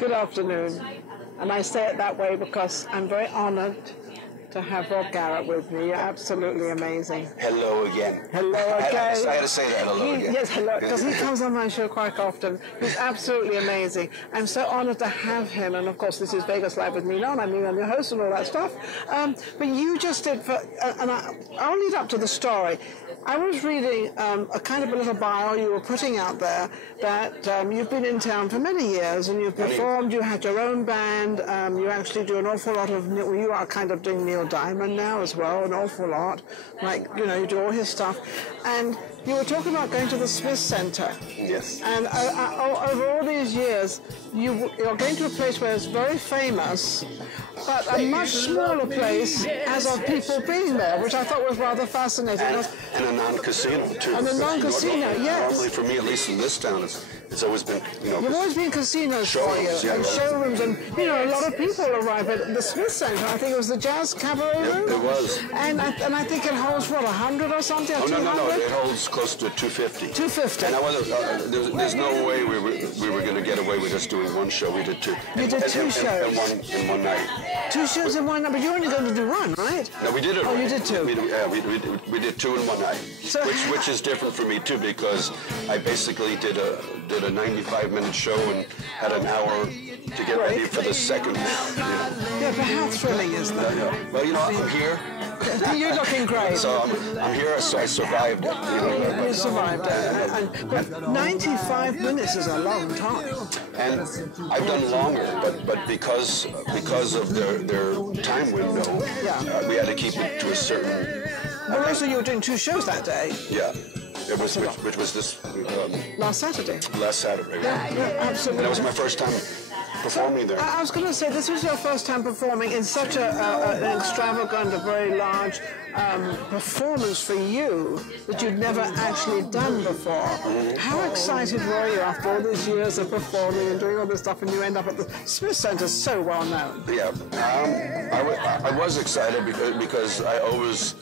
Good afternoon. And I say it that way because I'm very honored to have Rob Garrett with me. You're absolutely amazing. Hello again. Hello again. I had to say that, hello again. Yes, hello, because he comes on my show quite often. He's absolutely amazing. I'm so honored to have him, and of course this is Vegas Live with Ninon. I'm your host and all that stuff. But you just did, and I'll lead up to the story. I was reading a kind of a little bio you were putting out there that you've been in town for many years and you've performed, you had your own band, you actually do an awful lot of, well, you are kind of doing Neil Diamond now as well, an awful lot, like, you know, you do all his stuff. And you were talking about going to the Smith Center. Yes. And over all these years, you're going to a place where it's very famous, but a much smaller place as of people being there, which I thought was rather fascinating. And a non-casino, too. And a non-casino, yes. Normally, for me, at least in this town, it's always been, you know... You've always been casinos for you, and showrooms, and, you know, a lot of people arrive at the Smith Center. I think it was the Jazz Cabaret room. It was. And I think it holds, what, 100 or something, or 200? No, it holds close to 250. 250. And I wasn't, there's no way we were going to get away with just doing one show. We did two. You did two shows? In one night. Two shows in one night, but you're only going to do one, right? No, we did it. Oh, you did two? We did two in one night, so which is different for me, too, because I basically did a 95-minute show and had an hour to get ready for the second. You know. Yeah, but how thrilling is that? Well, you know, I'm here. You're looking great. So I'm here, so I survived it. You know, you survived it. But 95 minutes is a long time. And I've done longer, but because of their time window, we had to keep it to a certain... Well, also you were doing two shows that day. Yeah. It was, which was this... last Saturday. Last Saturday, right? Yeah, absolutely. And it was my first time performing there. I was going to say, this was your first time performing in such an extravagant, a very large performance for you that you'd never actually done before. How excited were you after all these years of performing and doing all this stuff, and you end up at the Smith Center, so well known? Yeah, I was excited because I always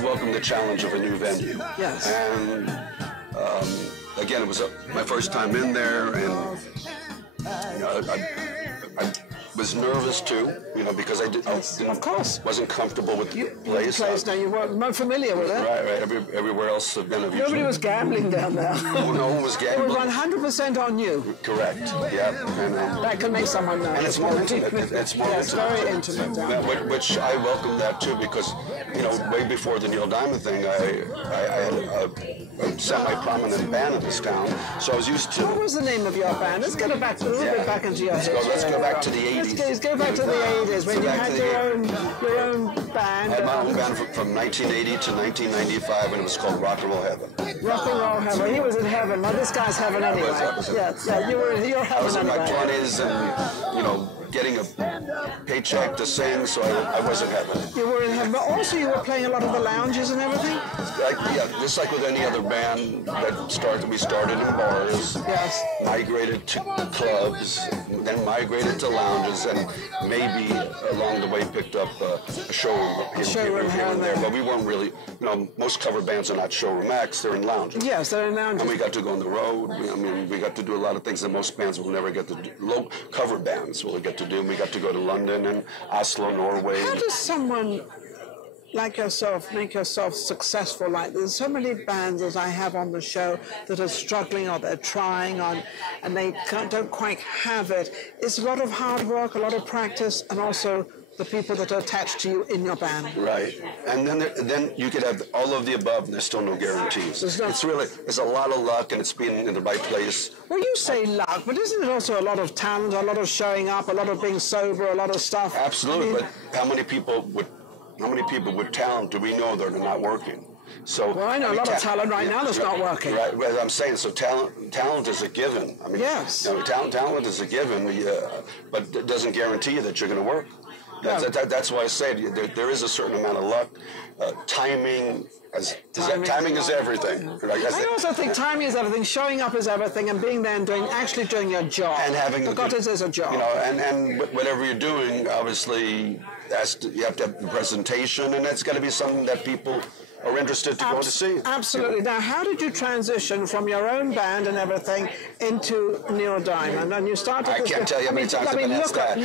welcome the challenge of a new venue. Yes. And again, it was my first time in there, and you know, I was nervous too, you know, because I wasn't comfortable with the place. Now you weren't more familiar with it. Right. Everywhere else I've been. Nobody was gambling down there. No one was gambling. It was 100% on you. Correct. Yeah. And, that can make someone nervous. And it's more intimate. It's more intimate. Very intimate. Yeah, which I welcome that too, because you know, way before the Neil Diamond thing, I had a semi-prominent band in this town, so I was used to. What was the name of your band? Let's get it back a little bit back into your history. Let's go back to the 80s. Let's go back to the 80s when you had your own band. I had my own band from 1980 to 1995, and it was called Rock and Roll Heaven. Rock and Roll Heaven. He was in heaven. Well, this guy's heaven anyway. Yeah, you were in your heaven. I was in my anyway. 20s, and you know, getting a paycheck to sing, so I was in heaven. You were in heaven, but also you were playing a lot of the lounges and everything? Yeah, just like with any other band we started in bars, migrated to clubs, then migrated to lounges, and maybe along the way picked up a showroom here and there. But we weren't really, you know, most cover bands are not showroom acts, they're in lounges. Yes, they're in lounges. And we got to go on the road. I mean, we got to do a lot of things that most bands will never get to do. Cover bands will get to do. We got to go to London and Oslo, Norway. How does someone like yourself make yourself successful like this? So many bands that I have on the show that are struggling or they're trying on and they don't quite have it. It's a lot of hard work, a lot of practice, and also the people that are attached to you in your band. Right. And then you could have all of the above and there's still no guarantees. It's a lot of luck and it's being in the right place. Well, you say luck, but isn't it also a lot of talent, a lot of showing up, a lot of being sober, a lot of stuff? Absolutely, but how many people with talent do we know that are not working? So, well, I know a lot of talent right now that's not working. Right, well, I'm saying, so talent is a given. I mean, yes. You know, talent is a given, but it doesn't guarantee you that you're going to work. That's why I say there is a certain amount of luck. Timing is everything. I also think timing is everything, showing up is everything, and being there and actually doing your job. And having it is a job. You know, and whatever you're doing, obviously, you have to have the presentation, and that's got to be something that people are interested to go to see. Absolutely. Now, how did you transition from your own band and everything into Neil Diamond? And you started. I can't tell you how many times I've been asked that.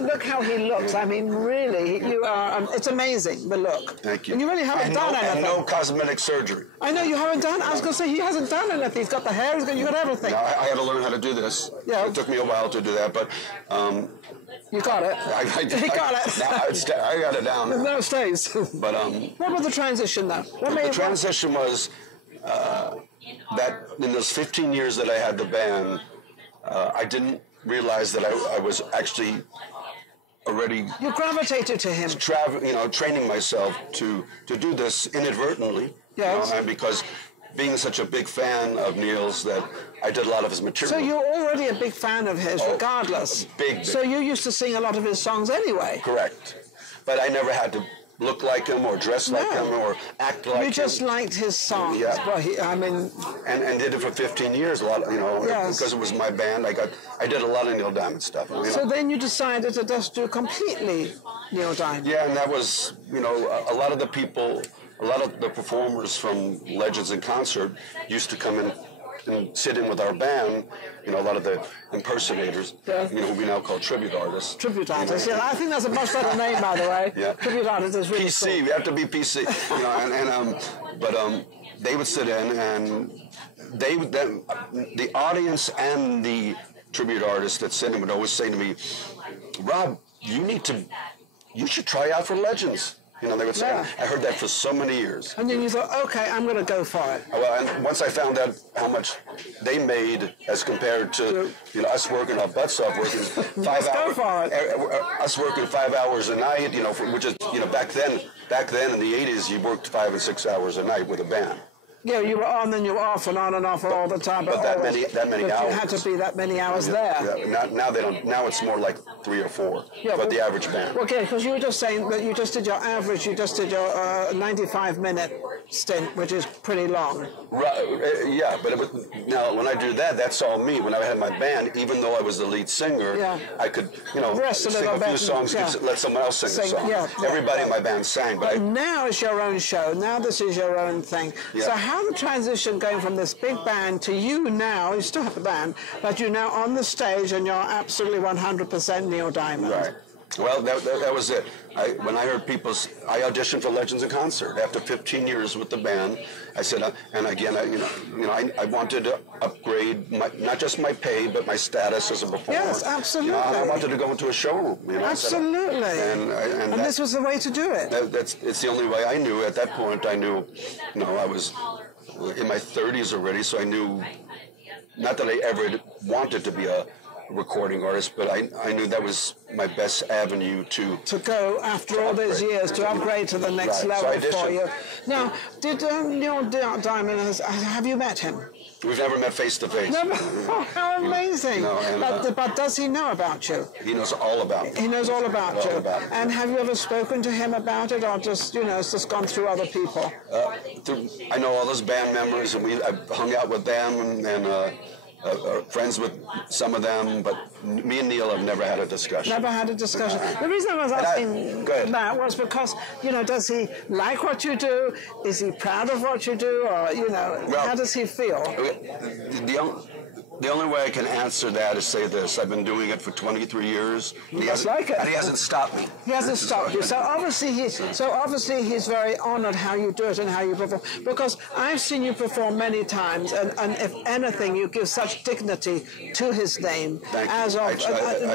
Look how he looks. I mean, really, you are. It's amazing, the look. Thank you. And you really haven't done anything. And no cosmetic surgery. I know you haven't done. I was going to say he hasn't done anything. He's got the hair. You got everything. No, I had to learn how to do this. Yeah. It took me a while to do that, but. You got it. You got it. Now I got it down. No, it stays. But what was the transition though? The transition was that in those 15 years that I had the band, I didn't realize that I was actually already. You gravitated to him. Training myself to do this inadvertently. Yes. And because being such a big fan of Neil's that I did a lot of his material. So you're already a big fan of his, regardless. Big. So you used to sing a lot of his songs anyway. Correct. But I never had to look like him or dress like him or act like him. You just liked his songs. Yeah. Well, and did it for 15 years. A lot, Yes. because it was my band. I did a lot of Neil Diamond stuff. So then you decided to just do completely Neil Diamond. Yeah, and that was, a lot of the people. A lot of the performers from Legends in Concert used to come in and sit in with our band, a lot of the impersonators, who we now call tribute artists. Tribute artists, yeah. I think that's a much better name, by the way. Yeah. Tribute artists is really PC, cool. we have to be PC. But they would sit in and the audience and the tribute artists that sit in would always say to me, Rob, you should try out for Legends. They would say, I heard that for so many years. And then you thought, okay, I'm going to go for it. Well, and once I found out how much they made as compared to us working our butts off, working 5 hours. Go for it. Us working 5 hours a night, which is, back then in the 80s, you worked 5 and 6 hours a night with a band. Yeah, you were on, then you were off and on and off all the time. But that many hours. You had to be that many hours there. Yeah, now they don't. Now it's more like 3 or 4. But the average band. Okay, because you were just saying that you just did your average. You just did your 95-minute stint, which is pretty long. Right. Yeah, but now when I do that, that's all me. When I had my band, even though I was the lead singer, I could rest sing a few songs, let someone else sing a song. Everybody in my band sang, but now it's your own show. Now this is your own thing. Yeah. So how the transition going from this big band to you now? You still have the band, but you're now on the stage and you're absolutely 100% Neil Diamond. Right. Well, that was it. When I heard I auditioned for Legends in Concert after 15 years with the band. I said, and again, I wanted to upgrade not just my pay, but my status as a performer. Yes, absolutely. I wanted to go into a showroom. Absolutely. And this was the way to do it. It's the only way I knew. At that point, I knew, I was in my 30s already, so I knew, not that I ever wanted to be a recording artist, but I knew that was my best avenue to go after all those years, to upgrade to the next level for you. Now, did Neil Diamond, have you met him? We've never met face to face. Never? Oh, how amazing! But does he know about you? He knows all about it. He knows all about you. And have you ever spoken to him about it, or just it's just gone through other people? I know all those band members, and I've hung out with them, and friends with some of them, but me and Neil have never had a discussion. Never had a discussion. The reason I was asking that was because, does he like what you do? Is he proud of what you do? Or, how does he feel? The only way I can answer that is say this. I've been doing it for 23 years. And he hasn't stopped me. He hasn't stopped you. So obviously he's very honored how you do it and how you perform. Because I've seen you perform many times, and if anything, you give such dignity to his name.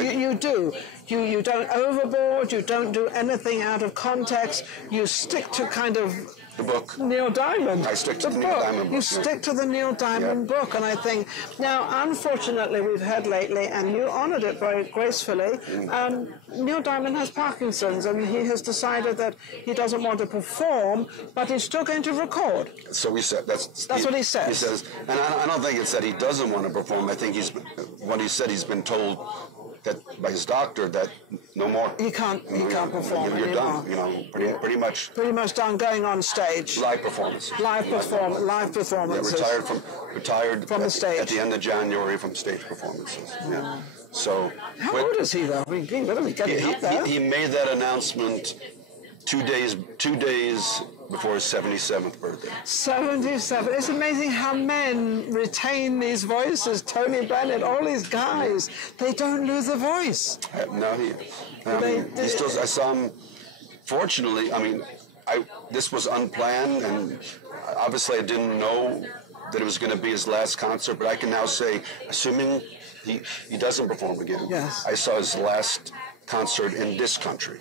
You do. You don't overboard. You don't do anything out of context. You stick to kind of the book. Neil Diamond. I stick to the Neil Diamond book. You stick to the Neil Diamond book, and I think now, unfortunately, we've heard lately, and you honoured it very gracefully. Neil Diamond has Parkinson's, and he has decided that he doesn't want to perform, but he's still going to record. So he said that's what he says. He says, and I don't think it's that he doesn't want to perform. I think he's been told that by his doctor that no more. He can't perform You're anymore. done. Pretty much. Pretty much done going on stage. Live performance. Live performances. Retired from the stage at the end of January from stage performances. Yeah. So. How old is he though? He made that announcement 2 days before his 77th birthday. 77. It's amazing how men retain these voices. Tony Bennett, all these guys, they don't lose the voice. No, he still. I saw him. Fortunately, this was unplanned, and obviously I didn't know that it was going to be his last concert. But I can now say, assuming he doesn't perform again, yes. I saw his last concert in this country.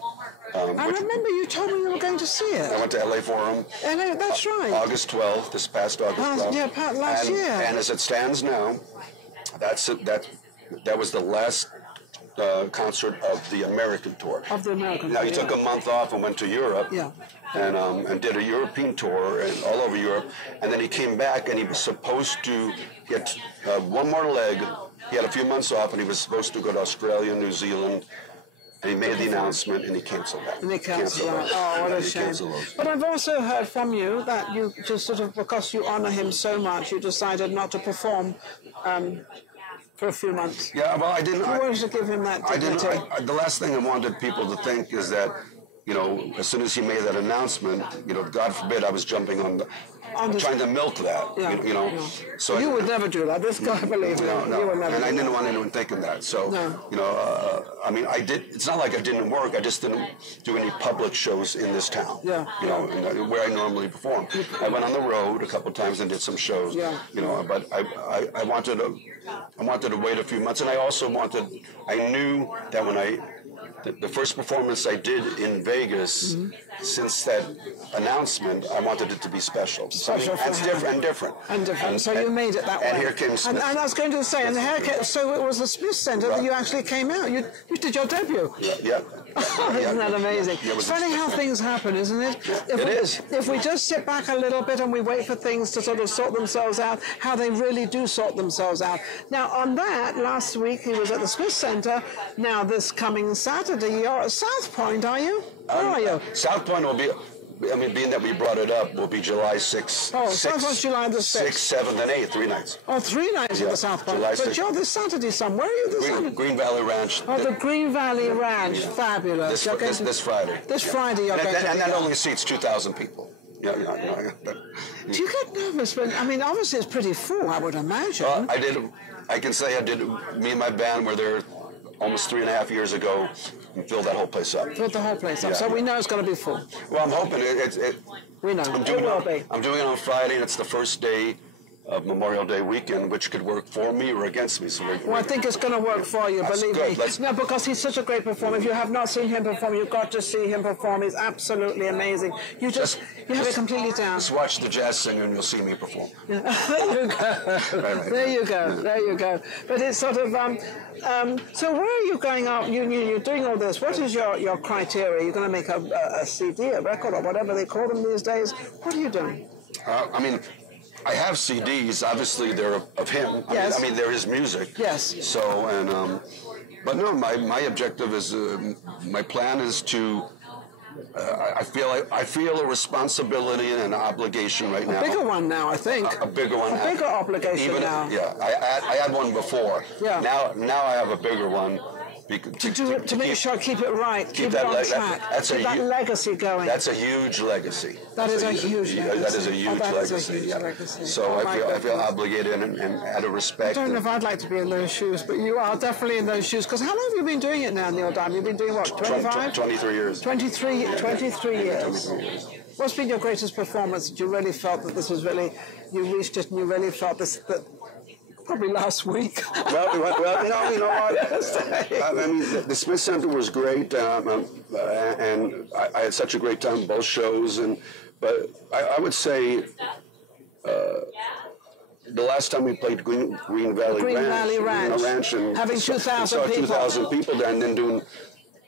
I remember you told me you were going to see it. I went to LA for him. LA, that's right. August 12th, this past August 12th. Yeah, last year. And as it stands now, that was the last concert of the American tour. Of the American now, tour. He took a month off and went to Europe. Yeah. And did a European tour and all over Europe. And then he came back and he was supposed to get one more leg. He had a few months off and he was supposed to go to Australia, New Zealand. And he made the announcement and he canceled that. And he canceled that. Oh, what a shame. But I've also heard from you that you just sort of, because you honor him so much, you decided not to perform for a few months. Yeah, well, I didn't. You wanted to give him that dignity. The last thing I wanted people to think is that, as soon as he made that announcement, God forbid I was jumping on trying to milk that, Yeah. So you would never do that. This guy, believe me, no. You would never. And I didn't want anyone thinking that. So, I did. It's not like I didn't work. I just didn't do any public shows in this town. Yeah. Where I normally perform. I went on the road a couple times and did some shows. Yeah. But I wanted to wait a few months, and I knew that when the first performance I did in Vegas, since that announcement, I wanted it to be special. And different. So you made it that way. And here came Smith. And I was going to say, so it was the Smith Center that you actually came out. You did your debut. Yeah. Isn't that amazing? It's funny how things happen, isn't it? It is. If we just sit back a little bit and we wait for things to sort of sort themselves out, how they really do sort themselves out. Now, on that, last week he was at the Smith Center. Now, this coming Saturday, you're at South Point, are you? Where are you? South Point will be... being that we brought it up, will be July 6th. Oh, South Point's July the 6th. 6th, 7th, and 8th, 3 nights. Oh, 3 nights at the South Point. July But 6th. you're this Saturday somewhere. Where are you this Saturday? Green Valley Ranch. Oh, the Green Valley Ranch. Fabulous. This Friday. This Friday you're going to And that only seats 2,000 people. Do you get nervous? But, obviously it's pretty full, I would imagine. I can say I did. Me and my band were there almost 3.5 years ago and filled that whole place up. Filled the whole place up. Yeah. So we know it's going to be full. Well, I'm hoping we know. I'm doing it on Friday, and it's the first day of Memorial Day weekend, which could work for me or against me. So I think it's going to work for you, believe me. No, because he's such a great performer. If you have not seen him perform, you've got to see him perform. He's absolutely amazing. You have it completely down. Just watch the jazz singer and you'll see me perform. Yeah. There you go. Right. There you go. There you go. But it's sort of, so where are you going out? You're doing all this. What is your criteria? You're going to make a CD, a record, or whatever they call them these days. What are you doing? I have CDs. Obviously, they're of him. Yes. They're his music. Yes. So, but no, my objective is, my plan is to. I feel a responsibility and an obligation right now. A bigger one now, I think. A bigger one. A bigger obligation now. Yeah, I had one before. Yeah. Now I have a bigger one. To make sure, keep it right, keep it on track, keep that legacy going. That's a huge legacy. That is a huge legacy. That is a huge legacy. So I feel obligated and out of respect. I don't know if I'd like to be in those shoes, but you are definitely in those shoes. Because how long have you been doing it now, Neil Diamond? You've been doing what, 25? 23 years. 23 years. What's been your greatest performance that you really felt that this was really, you reached it and you really felt this, that probably last week. Well, the Smith Center was great, and I had such a great time both shows. But I would say the last time we played Green Valley Ranch, and having 2,000 people. 2,000 people there, and then doing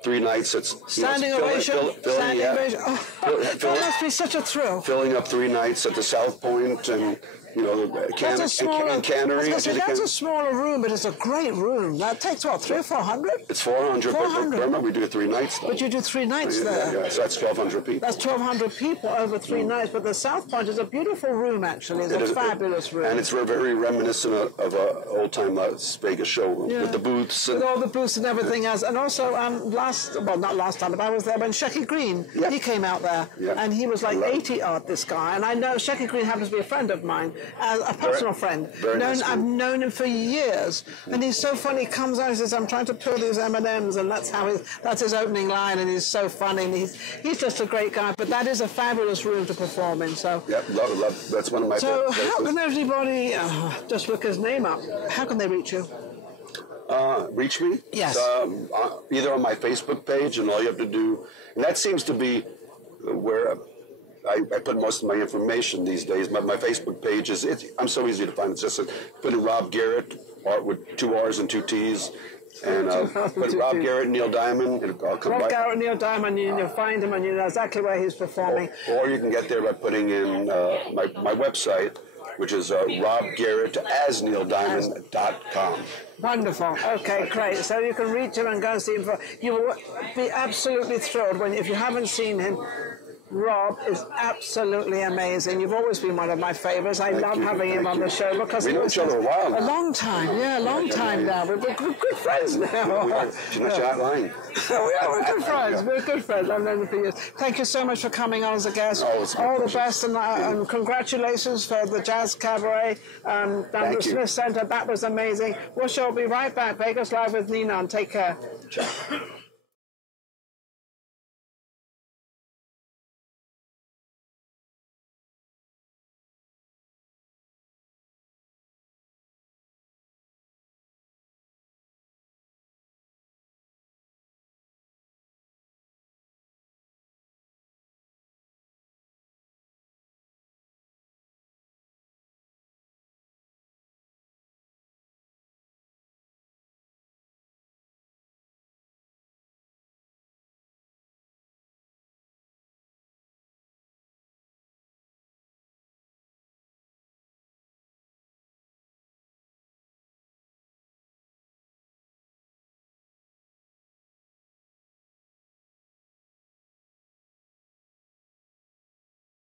3 nights. Standing ovation. That must be such a thrill. Filling up 3 nights at the South Point, and you know, cannery. That's a smaller room, but it's a great room. That takes what, 300 or 400? It's 400. 400. We do 3 nights though. But you do 3 nights there. Yeah, so that's 1,200 people. That's 1,200 people over 3 nights. But the South Point is a beautiful room, actually. It's a fabulous room. And it's very reminiscent of an old-time Las Vegas showroom with the booths. With all the booths and everything else. And also, not last time, but I was there when Shecky Green, he came out there. Yeah. And he was like 80 odd, this guy. And I know Shecky Green happens to be a friend of mine, a personal friend. I've known him for years. And he's so funny. He comes out and says, I'm trying to peel these M&Ms. And that's his opening line. And he's so funny. And he's just a great guy. But that is a fabulous room to perform in. So love. That's one of my favorites. So how can everybody, just look his name up, how can they reach you? Reach me? Yes. Either on my Facebook page, and all you have to do, and that seems to be where I put most of my information these days. My Facebook page I'm so easy to find. It's just put in Rob Garrett, with 2 R's and 2 T's. And put Rob Garrett, Neil Diamond, and I'll come by. Rob Garrett, Neil Diamond, you'll find him and you know exactly where he's performing. Or you can get there by putting in my website, which is robgarrettasneildiamond.com. Wonderful. Okay, great. So you can reach him and go and see him. You will be absolutely thrilled if you haven't seen him. Rob is absolutely amazing. You've always been one of my favorites. I love having him on the show because we know each other a while now. A long time, long time now. We're good friends now. She's not lying. We're good friends. We're good friends. I've known him for years. Thank you so much for coming on as a guest. All the best and congratulations for the Jazz Cabaret down at the Smith Center. That was amazing. We'll be right back. Vegas Live with Ninon. Take care. Ciao.